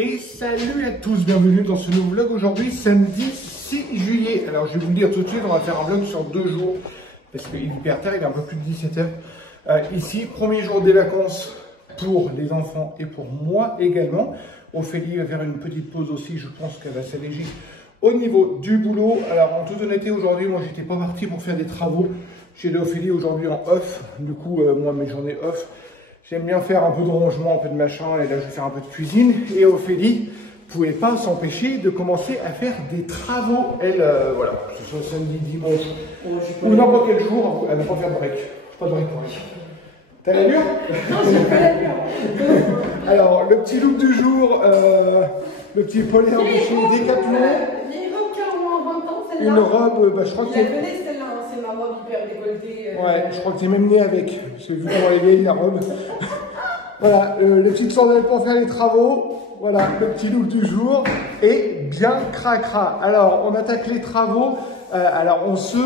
Et salut à tous, bienvenue dans ce nouveau vlog. Aujourd'hui, samedi 6 juillet. Alors je vais vous le dire tout de suite, on va faire un vlog sur 2 jours. Parce qu'il est hyper tard, il est un peu plus de 17 h. Ici, premier jour des vacances pour les enfants et pour moi également. Ophélie va faire une petite pause aussi, je pense qu'elle va s'alléger au niveau du boulot. Alors en toute honnêteté, aujourd'hui, moi j'étais pas parti pour faire des travaux. J'ai de Ophélie aujourd'hui en off. Du coup, moi mes journées off, j'aime bien faire un peu de rangement, un peu de machin. Et là, je vais faire un peu de cuisine. Et Ophélie ne pouvait pas s'empêcher de commencer à faire des travaux. Elle, voilà, que ce soit samedi, dimanche ou n'importe quel jour, elle ne va pas faire de break. Pas de break pour elle. T'as l'allure? Non, j'ai pas l'allure. Alors, le petit look du jour, le petit polé en chez Decathlon. Vieille robe qui a au moins 20 ans, celle-là. Une robe, bah, je crois que tu la connais celle-là, hein, c'est ma robe hyper décolletée. Ouais, je crois que t'es même né avec. J'ai vu comment elle est vieille, la robe. Voilà, les petites sandales pour faire les travaux. Voilà, le petit look du jour. Et bien cracra. Alors, on attaque les travaux. Alors, on se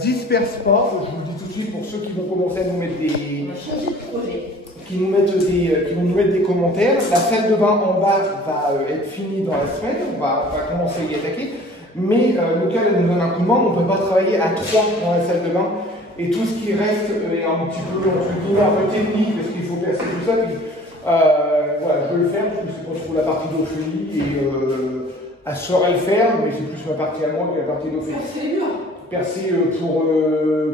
disperse pas. Je vous le dis tout de suite pour ceux qui vont commencer à nous mettre des... On a changé de projet. Qui vont nous mettre des commentaires. La salle de bain en bas va être finie dans la semaine. On va commencer à y attaquer. Mais Lucas nous donne un coup de main. On ne peut pas travailler à 3 dans la salle de bain. Et tout ce qui reste est un petit peu, entre guillemets, un peu technique parce qu'il faut percer tout ça. Puis, voilà, je vais le faire parce que c'est pas trop la partie d'Ophélie. Et elle saurait le faire, mais c'est plus ma partie à moi que la partie d'Ophélie. Percer les murs. Percer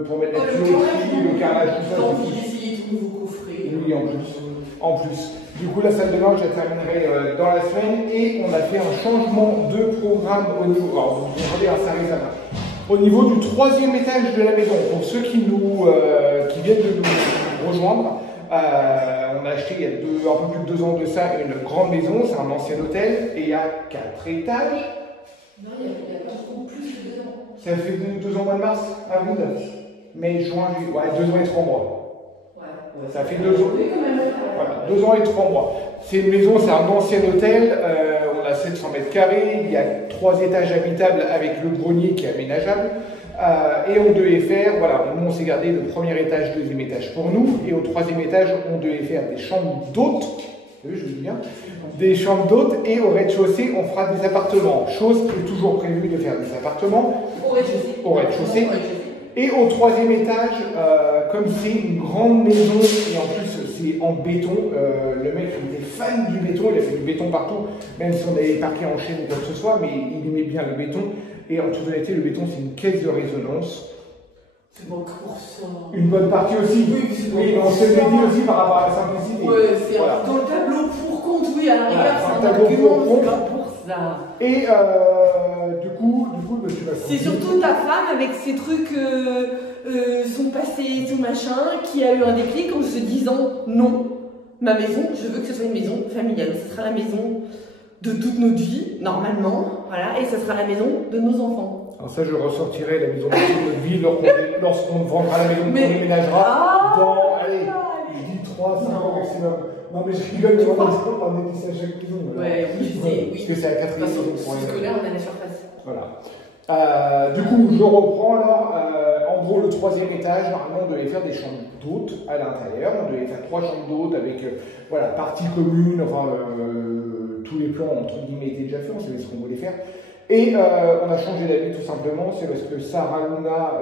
pour mettre la tuyauterie, le carrelage, tout ça. Tout nouveau coffret. Oui, en plus. Du coup, la salle de bain, je la terminerai dans la semaine. Et on a fait un changement de programme au niveau. Alors, vous regardez, ça arrive là-bas. Au niveau du 3e étage de la maison, pour ceux qui viennent de nous rejoindre, on a acheté il y a un peu plus de 2 ans de ça une grande maison, c'est un ancien hôtel, et il y a 4 étages. Non, il y a pas trop plus que 2 ans. Ça fait 2 ans au mois de mars, avril, mai, juin, juillet, ouais, 2 ans et 3 mois. Ouais. Ça fait 2 ans. Voilà, 2 ans et 3 mois. C'est une maison, c'est un ancien hôtel, on a 700 mètres carrés, il y a 3 étages habitables avec le grenier qui est aménageable. Et on devait faire, voilà, nous on s'est gardé le premier étage, 2e étage pour nous, et au 3e étage, on devait faire des chambres d'hôtes, je dis bien, des chambres d'hôtes, et au rez-de-chaussée, on fera des appartements, chose qui est toujours prévue de faire des appartements. Au rez-de-chaussée. Et au 3e étage, comme c'est une grande maison, et en plus c'est en béton, le mec il était fan du béton, il a fait du béton partout, même si on avait parqué en chaîne ou quoi que ce soit, mais il aimait bien le béton. Et en toute honnêteté, le béton c'est une caisse de résonance. C'est bon pour ça. Une bonne partie aussi. Oui, on se le dit aussi par rapport à la simplicité. Ouais, c'est voilà. dans le tableau pour compte, oui, à la rigueur, Voilà, c'est un argument, c'est pas pour ça. Et du coup, tu vas. C'est surtout ta femme avec ses trucs, son passé, tout machin, qui a eu un déclic en se disant non, ma maison, je veux que ce soit une maison familiale. Ce sera la maison de toute notre vie, normalement, voilà, et ce sera la maison de nos enfants. Alors ça, je ressortirai la maison de notre vie lorsqu'on vendra la maison qu'on déménagera dans, allez, je dis 3-5 ans maximum. Non mais je rigole, tu vois, on est ici à chaque maison. Ouais, oui, je sais, oui. Parce que c'est à 4 maisons. Scolaire, on a la surface. Voilà. Du coup, je reprends alors. En gros, le 3e étage, normalement, on devait faire des chambres d'hôtes à l'intérieur. On devait faire 3 chambres d'hôtes avec, voilà, partie commune, enfin, tous les plans, entre guillemets, étaient déjà faits, on savait ce qu'on voulait faire. Et on a changé d'avis tout simplement, c'est parce que Sarah Luna,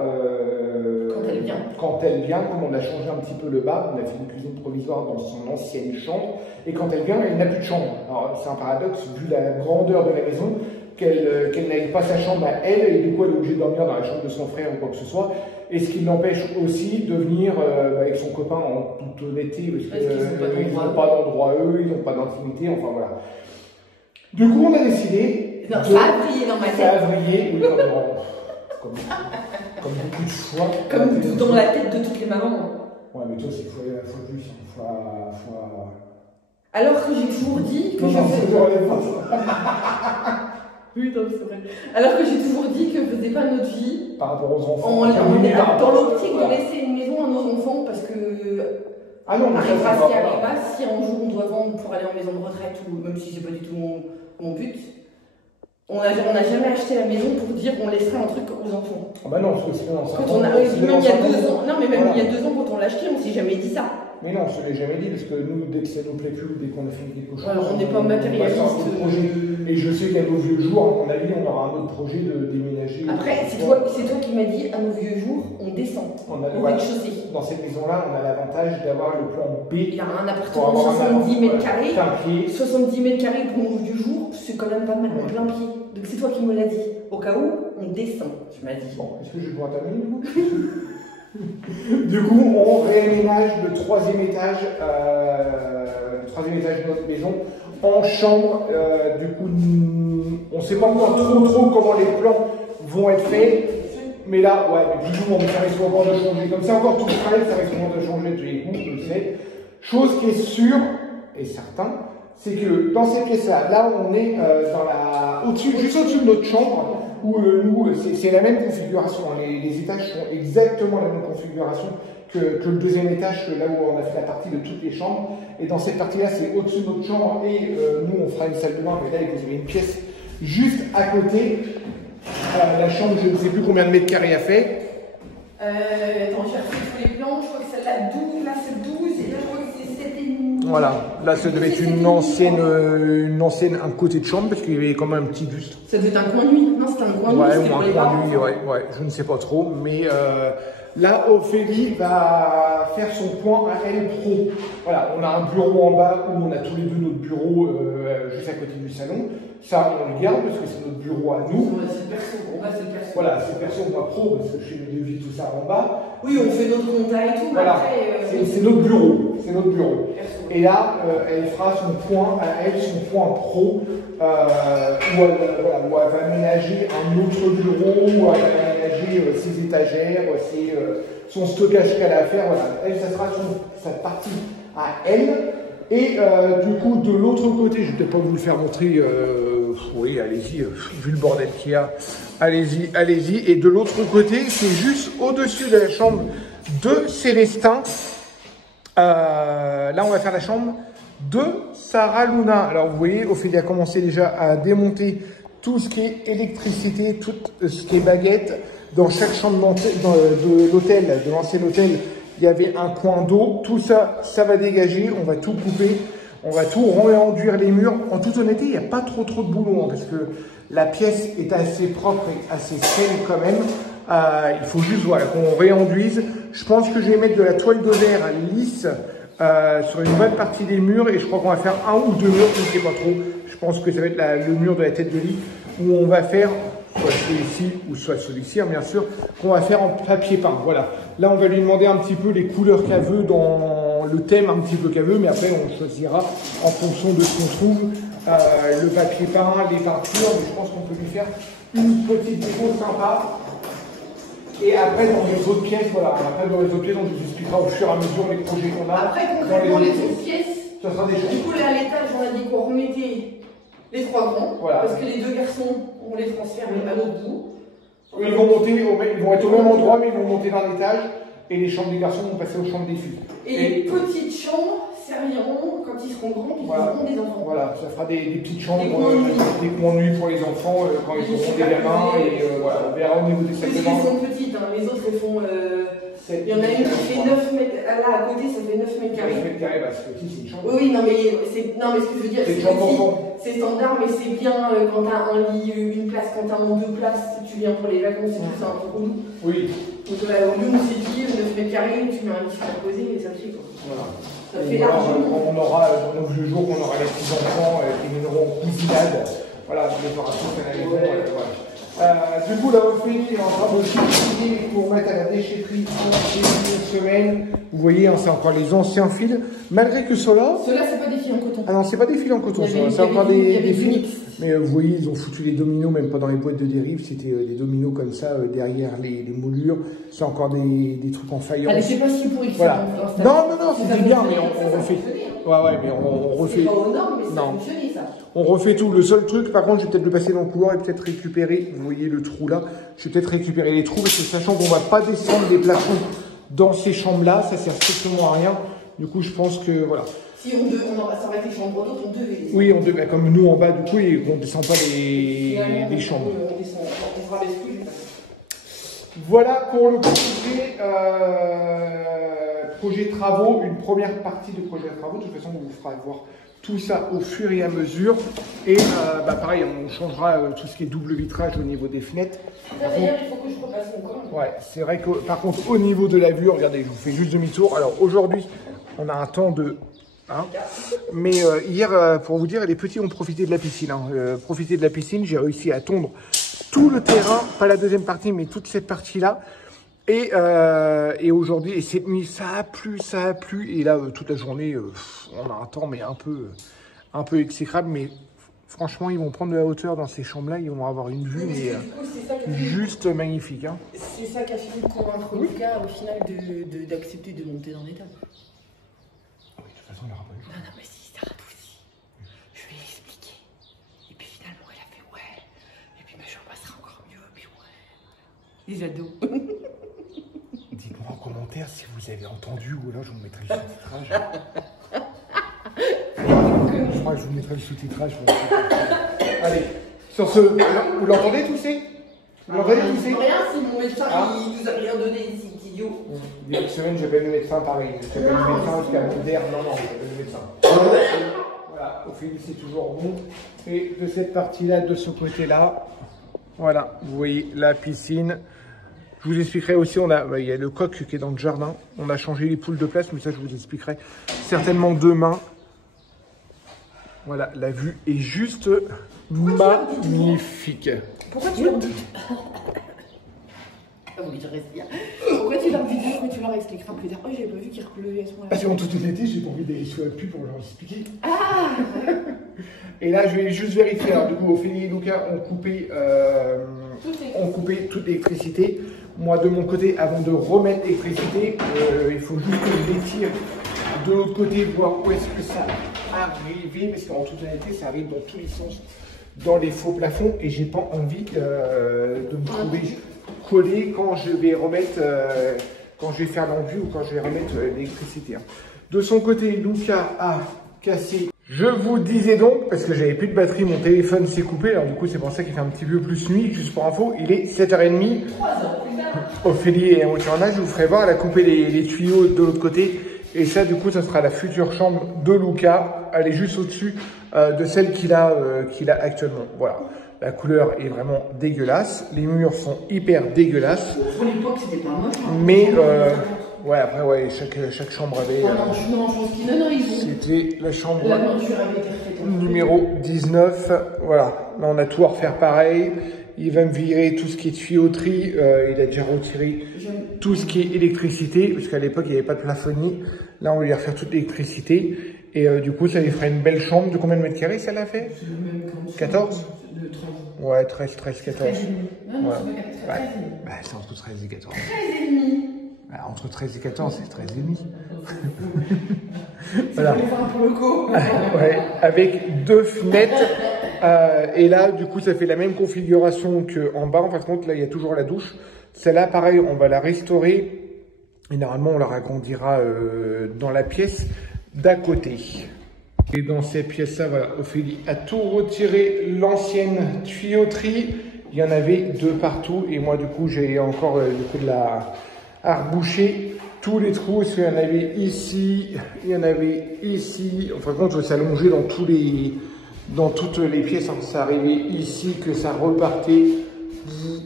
quand elle vient, comme on a changé un petit peu le bas, on a fait une cuisine provisoire dans son ancienne chambre, et quand elle vient, elle n'a plus de chambre. Alors c'est un paradoxe, vu la grandeur de la maison, qu'elle n'aille pas sa chambre à elle, et du coup elle est obligée de dormir dans la chambre de son frère ou quoi que ce soit, et ce qui l'empêche aussi de venir avec son copain en toute honnêteté, parce qu'ils n'ont pas d'endroit eux, ils n'ont pas d'intimité, enfin voilà. Du coup on a décidé... Non, ça a brillé dans ma tête. Ça a brillé, oui, comme beaucoup de choix. Comme dans la tête de toutes les mamans. Ouais, mais toi, c'est fois plus, fois... Alors que j'ai toujours dit que Oui, non, c'est vrai. Alors que j'ai toujours dit que je faisais pas notre vie. Par rapport aux enfants. On est dans l'optique de laisser une maison à nos enfants parce que... Ah non, mais arrivera ce qui arrivera, si un jour on doit vendre pour aller en maison de retraite ou même si c'est pas du tout mon but. On n'a jamais acheté la maison pour dire on laisserait un truc aux enfants. Ah bah non, parce que sinon, même il y a 2 ans, non mais même il y a 2 ans quand on l'a acheté, on s'est jamais dit ça. Mais non, je ne l'ai jamais dit, parce que nous, dès que ça nous plaît plus, ou dès qu'on a fait quelque chose, alors, on n'est pas matérialiste. Et je sais qu'à nos vieux jours, à mon avis, on aura un autre projet de déménager. Après, c'est toi qui m'as dit, à nos vieux jours, on descend. On rez-de-chaussée. Dans cette maison-là, on a l'avantage d'avoir le plan B. Il y a un appartement de 70 mètres carrés. 70 mètres carrés pour nos vieux jours, c'est quand même pas mal, en plein pied. Donc c'est toi qui me l'as dit. Au cas où, on descend, tu m'as dit. Bon, est-ce que je vais pouvoir terminer, du coup? Du coup, on réaménage le 3e étage de notre maison en chambre. Du coup, on ne sait pas encore trop comment les plans vont être faits. Mais là, ouais, du coup, ça risque encore de changer. Comme c'est encore tout frais, ça risque encore de changer tous les coups, je le sais. Chose qui est sûre et certain, c'est que dans cette pièce-là, là on est juste au-dessus de notre chambre, où nous, c'est la même configuration. Les étages sont exactement la même configuration que le 2e étage, là où on a fait la partie de toutes les chambres. Et dans cette partie-là, c'est au-dessus de notre chambre, et nous, on fera une salle de bain, mais là, vous avez une pièce juste à côté. La chambre, je ne sais plus combien de mètres carrés a fait. Attends, j'ai refait tous les plans, je crois que celle-là 12, là c'est 12, et là je crois que c'est 7,5. Voilà, là ça devait être une ancienne, un côté de chambre, parce qu'il y avait quand même un petit buste. Ça devait être un coin de nuit, non c'était un coin de nuit, c'était pour les parents. Ouais, je ne sais pas trop, mais là Ophélie va faire son point à elle pro. Voilà, on a un bureau en bas où on a tous les deux notre bureau juste à côté du salon. Ça, on le garde parce que c'est notre bureau à nous. C'est perso, en bas c'est perso. Voilà, c'est perso, moi pro, parce que je fais mes devis, tout ça en bas. Oui, on fait notre compta et tout, voilà. C'est notre bureau, c'est notre bureau. Perso. Et là, elle fera son point à elle, son point pro, où elle va aménager un autre bureau, où elle va aménager ses étagères, son stockage qu'elle a à faire. Voilà. Elle, ça sera sa partie à elle. Et du coup, de l'autre côté, je ne vais peut-être pas vous le faire montrer, oui, allez-y, vu le bordel qu'il y a, allez-y. Et de l'autre côté, c'est juste au-dessus de la chambre de Célestin. Là, on va faire la chambre de Sarah Luna. Alors, vous voyez, Ophélie a commencé déjà à démonter tout ce qui est électricité, tout ce qui est baguette. Dans chaque chambre de l'hôtel, de l'ancien hôtel, il y avait un coin d'eau. Tout ça, ça va dégager. On va tout couper. On va tout réenduire les murs. En toute honnêteté, il n'y a pas trop de boulot, hein, parce que la pièce est assez propre et assez saine quand même. Il faut juste qu'on réenduise. Je pense que je vais mettre de la toile de verre lisse sur une bonne partie des murs. Et je crois qu'on va faire 1 ou 2 murs, je ne sais pas trop. Je pense que ça va être le mur de la tête de lit où on va faire soit celui-ci ou soit celui-ci, hein, bien sûr, qu'on va faire en papier peint. Voilà. Là, on va lui demander un petit peu les couleurs qu'elle veut, dans le thème un petit peu qu'elle veut, mais après, on choisira en fonction de ce qu'on trouve, le papier peint, les peintures, mais je pense qu'on peut lui faire une petite déco sympa. Et après, dans les autres pièces, voilà, on vous expliquera au fur et à mesure les projets qu'on a. Après, concrètement, les autres pièces, ça sera des choses. Du coup, là, à l'étage, on a dit qu'on remettait les 3 grands, voilà. Parce que les 2 garçons, on les transfère à l'autre bout. Ils vont être au même endroit, mais ils vont monter d'un étage, et les chambres des garçons vont passer aux chambres des filles. Et les petites chambres serviront, quand ils seront grands, ils auront des enfants. Voilà, ça fera des petites chambres, des coins de nuit pour les enfants, quand ils auront des gamins, et voilà, on verra au niveau des salles de bain. Elles sont petites, hein. Les autres, elles font... il y en a une qui fait 9 mètres, là à côté ça fait 9 mètres carrés. 9 mètres carrés, bah c'est petit, c'est une chambre. Oui, non mais ce que je veux dire, c'est standard, mais c'est bien quand t'as un lit, une place, quand t'as 2 places, si tu viens pour les vacances, c'est tout ça un peu relou. Oui. Donc nous on s'est dit 9 mètres carrés, tu mets un lit superposé et ça le fait quoi. Voilà. Ça fait largement. On aura, dans nos vieux jours, on aura les petits enfants qui viendront en cousinade. Voilà, on les aura tous à la maison. Voilà. Du coup, la Ophélie est en train de trier pour mettre à la déchetterie une semaine. Vous voyez, hein, c'est encore les anciens fils. Malgré que ceux-là, c'est pas des fils en coton. Ah non, c'est pas des fils en coton, c'est encore des fils. Mais vous voyez, ils ont foutu les dominos, même pas dans les boîtes de dérive. C'était des dominos comme ça, derrière les moulures. C'est encore des trucs en faïence. Allez, je sais pas si pour voilà. Non, c'était bien, mais on refait. Ouais, mais on refait. C'est pas aux normes, mais ça a fonctionné, ça. On refait tout. Le seul truc, par contre, je vais peut-être le passer dans le couloir et peut-être récupérer, vous voyez le trou là, je vais peut-être récupérer les trous, parce que sachant qu'on va pas descendre des plafonds dans ces chambres-là, ça sert strictement à rien. Du coup, je pense que, voilà. Si on devait, ça aurait été chambre d'autres, on devait descendre. Oui, on devait, comme nous en bas, du coup, on ne descend pas les chambres. On se rabaisse plus. Voilà pour le projet travaux, une première partie du projet travaux. De toute façon, on vous fera voir tout ça au fur et à mesure. Et pareil, on changera tout ce qui est double vitrage au niveau des fenêtres. D'ailleurs, il faut que je repasse mon corps. Ouais, c'est vrai que par contre, au niveau de la vue, regardez, je vous fais juste demi-tour. Alors aujourd'hui, on a un temps de... Hein, mais hier, pour vous dire, les petits ont profité de la piscine. Profité de la piscine, j'ai réussi à tondre tout le terrain, pas la deuxième partie, mais toute cette partie-là. Et aujourd'hui, et cette nuit, ça a plu. Et là, toute la journée, on a un temps, mais un peu exécrable. Mais franchement, ils vont prendre de la hauteur dans ces chambres-là. Ils vont avoir une vue, mais juste magnifique. Hein. C'est ça qui a fini de convaincre Lucas, au final, d'accepter de monter dans l'étage. Oui, de toute façon, il n'aura pas eu. Non, mais si, ça radoucit. Je lui ai expliqué. Et puis finalement, elle a fait ouais. Et puis ma chambre sera encore mieux. Et puis ouais. Les ados. Dites-moi en commentaire si vous avez entendu ou alors je vous mettrai le sous-titrage. Je crois que je vous mettrai le sous-titrage. Allez, sur ce, vous l'entendez tousser? Vous l'entendez tousser? Rien, c'est mon médecin qui nous a rien donné ici, idiot. Il y a une semaine, j'appelle le médecin pareil. J'appelle le médecin parce qu'il y a un d'air. Non, j'appelle le médecin. Voilà, Ophélie, c'est toujours bon. Et de cette partie-là, de ce côté-là, voilà, vous voyez la piscine. Je vous expliquerai aussi, il y a le coq qui est dans le jardin. On a changé les poules de place, mais ça, je vous expliquerai certainement demain. Voilà, la vue est juste magnifique. Pourquoi tu leur dis Pourquoi tu leur dis que tu leur expliqueras plus tard? Oh, j'avais pas vu qu'il repleuvait à ce moment-là. Parce qu'en toute honnêteté, j'ai pas envie d'aller sur la pub pour leur expliquer. Ah. Et là, je vais juste vérifier. Alors, du coup, Ophélie et Lucas ont coupé toute l'électricité. Moi, de mon côté, avant de remettre l'électricité, il faut juste que je les tire de l'autre côté, voir où est-ce que ça arrive. Parce qu'en toute honnêteté, ça arrive dans tous les sens, dans les faux plafonds. Et j'ai pas envie de me trouver collé quand je vais remettre, quand je vais faire l'enduit ou quand je vais remettre l'électricité. De son côté, Lucas a cassé. Je vous disais donc, parce que j'avais plus de batterie, mon téléphone s'est coupé, alors du coup c'est pour ça qu'il fait un petit peu plus nuit, juste pour info, il est 7h30. Ophélie est en âge, je vous ferai voir, elle a coupé les tuyaux de l'autre côté, et ça du coup ça sera la future chambre de Lucas, elle est juste au-dessus de celle qu'il a actuellement, voilà. La couleur est vraiment dégueulasse, les murs sont hyper dégueulasses. Pour l'époque c'était pas moche. Mais ouais, après ouais, chaque chambre avait. C'était la chambre numéro 19. Voilà, là on a tout à refaire pareil. Il va me virer tout ce qui est tuyauterie. Il a déjà retiré tout ce qui est électricité, parce qu'à l'époque il n'y avait pas de plafonnier. Là on va lui refaire toute l'électricité. Et du coup ça lui fera une belle chambre. De combien de mètres carrés ça l'a fait? 14? Ouais, 13, 14. Non, ouais. C'est pas 13. C'est entre 13 et 14. 13,5. Entre 13 et 14, c'est 13,5. Voilà. Ouais, avec 2 fenêtres. Et là, du coup, ça fait la même configuration qu'en bas. En fin de compte, là, il y a toujours la douche. Celle-là, pareil, on va la restaurer. Et normalement, on la agrandira dans la pièce d'à côté. Et dans cette pièce-là, voilà, Ophélie a tout retiré, l'ancienne tuyauterie. Il y en avait 2 partout. Et moi, du coup, j'ai encore du coup, de la à reboucher tous les trous. Parce qu'il y en avait ici, il y en avait ici. En fin de compte, ça s'allongeait dans toutes les pièces. Hein. Ça arrivait ici, que ça repartait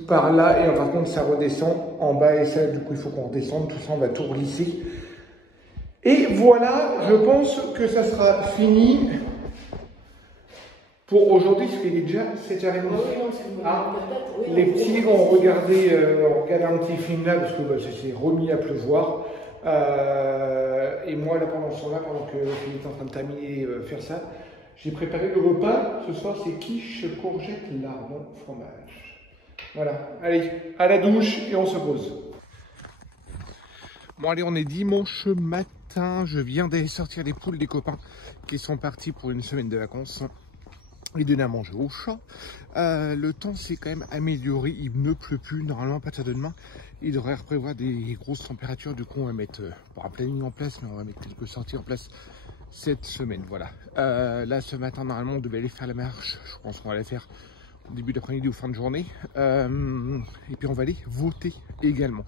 par là. Et en fin de compte, ça redescend en bas. Et ça, du coup, il faut qu'on redescende. Tout ça, on va tout relisser. Et voilà, je pense que ça sera fini pour aujourd'hui, parce qu'il est déjà 7h30. Les petits ont regardé un petit film là, parce que ça s'est remis à pleuvoir. Et moi, là, pendant ce temps-là, pendant que Philippe est en train de terminer faire ça, j'ai préparé le repas. Ce soir, c'est quiche, courgette, lardon, fromage. Voilà, allez, à la douche et on se pose. Bon, allez, on est dimanche matin. Je viens d'aller sortir les poules des copains qui sont partis pour une semaine de vacances et donner à manger aux chats. Le temps s'est quand même amélioré, il ne pleut plus. Normalement, à partir de demain, il devrait prévoir des grosses températures. Du coup, on va mettre pas un planning en place, mais on va mettre quelques sorties en place cette semaine. Voilà. Là, ce matin, normalement, on devait aller faire la marche. Je pense qu'on va la faire au début d'après-midi ou fin de journée. Et puis, on va aller voter également.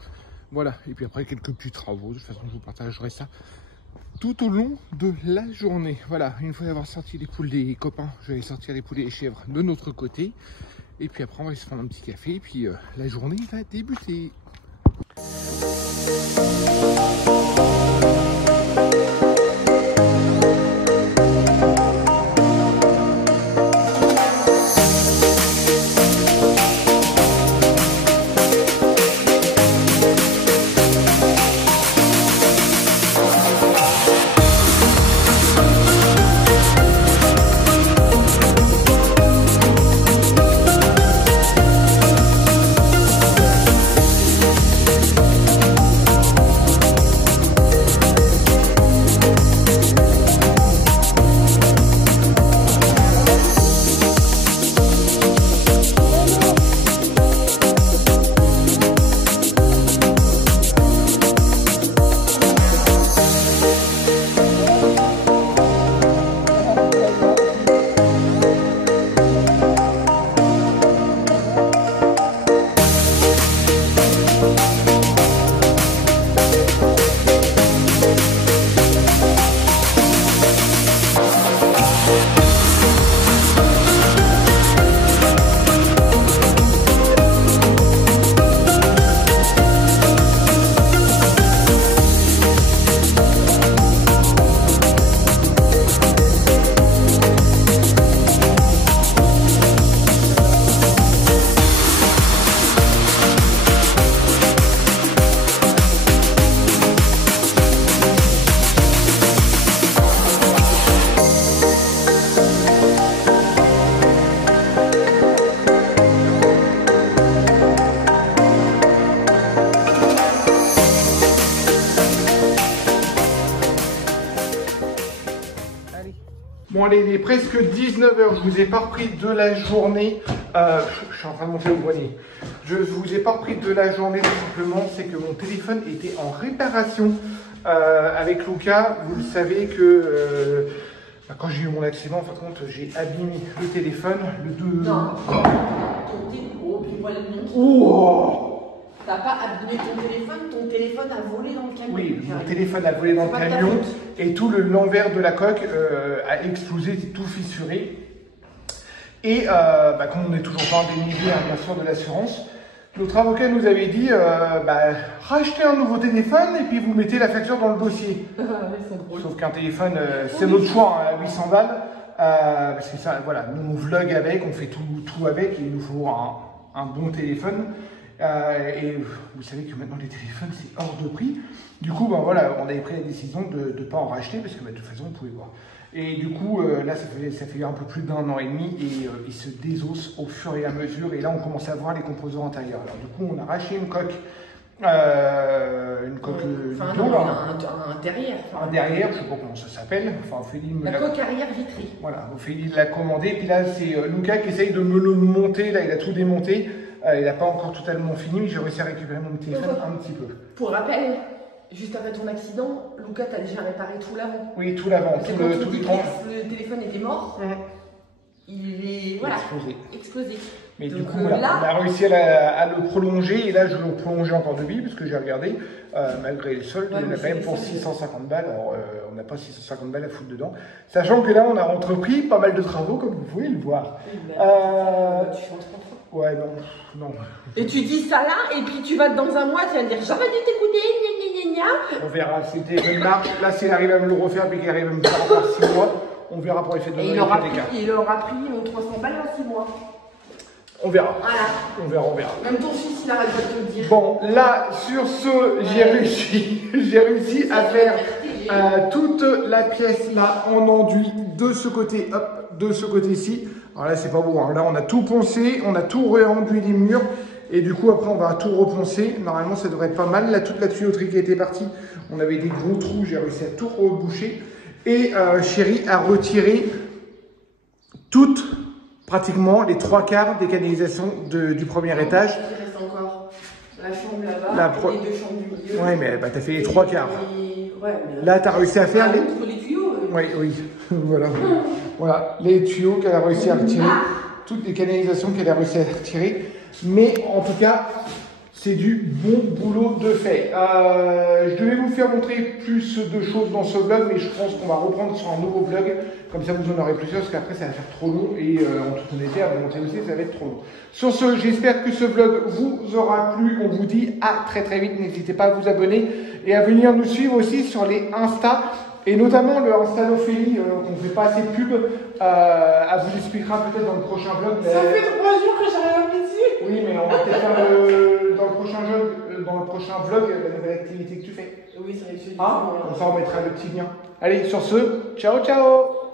Voilà. Et puis après, quelques petits travaux. De toute façon, je vous partagerai ça tout au long de la journée. Voilà. Une fois avoir sorti les poules des copains, je vais aller sortir les poules et les chèvres de notre côté. Et puis après, on va aller se prendre un petit café. Et puis, la journée va débuter. Bon allez, il est presque 19 h, je vous ai pas repris de la journée, je suis en train de monter au grenier. Je vous ai pas repris de la journée tout simplement, c'est que mon téléphone était en réparation avec Luca. Vous le savez que quand j'ai eu mon accident, en fin de compte, j'ai abîmé le téléphone. Non, t'as pas abîmé ton téléphone a volé dans le camion. Oui, mon téléphone a volé dans le camion et tout l'envers de la coque a explosé, tout fissuré. Et comme on n'est toujours pas indemnisé, bien sûr, de l'assurance, notre avocat nous avait dit rachetez un nouveau téléphone et puis vous mettez la facture dans le dossier. Sauf qu'un téléphone, c'est notre choix, à 800 balles. Parce que ça, voilà, nous on vlog avec, on fait tout avec, et il nous faut un bon téléphone. Et vous savez que maintenant les téléphones c'est hors de prix. Du coup, voilà, on avait pris la décision de ne pas en racheter parce que de toute façon vous pouvez voir. Et du coup, là ça fait un peu plus d'1 an et demi et il se désosse au fur et à mesure. Et là on commence à voir les composants intérieurs. Alors du coup, on a racheté une coque. Un derrière. Un derrière, je sais pas comment ça s'appelle. Enfin, Ophélie la coque arrière vitrée. Voilà, Ophélie l'a commandé. Puis là, c'est Luca qui essaye de me le monter. Là, il a tout démonté. Il n'a pas encore totalement fini, mais j'ai réussi à récupérer mon téléphone un petit peu. Pour rappel, juste après ton accident, Luca t'a déjà réparé tout l'avant. Oui, tout l'avant. Le téléphone était mort. Il est explosé. Mais donc, du coup, là, on a réussi à le prolonger. Et là, je vais le prolonger encore de vie, parce que j'ai regardé, malgré les soldes, on a quand même pour 650 balles. Alors, on n'a pas 650 balles à foutre dedans. Sachant que là, on a entrepris pas mal de travaux, comme vous pouvez le voir. Ouais, non. Et tu dis ça là, et puis tu vas dans un mois, tu vas dire j'aurais dû t'écouter, gna. On verra, c'était une marche. Là, s'il arrive à me le refaire, puis qu'il arrive à me faire encore 6 mois, on verra pour les fêtes de Noël. Il aura pris 300 balles en 6 mois. On verra. Voilà. On verra. Même ton fils, il arrête de te le dire. Bon, là, sur ce, j'ai réussi à faire toute la pièce là en enduit de ce côté, hop, de ce côté-ci. Alors là, c'est pas beau, hein. Là, on a tout poncé, on a tout réenduit les murs. Et du coup, après, on va tout reponcer. Normalement, ça devrait être pas mal. Là, toute la tuyauterie qui était partie, on avait des gros trous. J'ai réussi à tout reboucher. Et Chéri a retiré pratiquement les 3/4 des canalisations du premier étage. Il reste encore la chambre là-bas, les 2 chambres du milieu. Ouais, mais t'as fait les 3/4. Ouais, là, t'as réussi à faire les tuyaux. Oui, oui, voilà. Voilà, les tuyaux qu'elle a réussi à retirer, toutes les canalisations qu'elle a réussi à retirer. Mais en tout cas, c'est du bon boulot de fait. Je devais vous faire montrer plus de choses dans ce vlog, mais je pense qu'on va reprendre sur un nouveau vlog. Comme ça, vous en aurez plusieurs, parce qu'après, ça va faire trop long. Et en toute honnêteté, à vous montrer aussi, ça va être trop long. Sur ce, j'espère que ce vlog vous aura plu. On vous dit à très très vite. N'hésitez pas à vous abonner et à venir nous suivre aussi sur les Insta. Et notamment le Insta d'Ophélie, qu'on ne fait pas assez de pub, elle vous expliquera peut-être dans le prochain vlog. Ça fait 3 jours que j'ai rien mis dessus. Oui, mais on va peut-être faire dans le prochain vlog la nouvelle activité que tu fais. Oui, ça va être comme ça, on mettra le petit lien. Allez, sur ce, ciao ciao.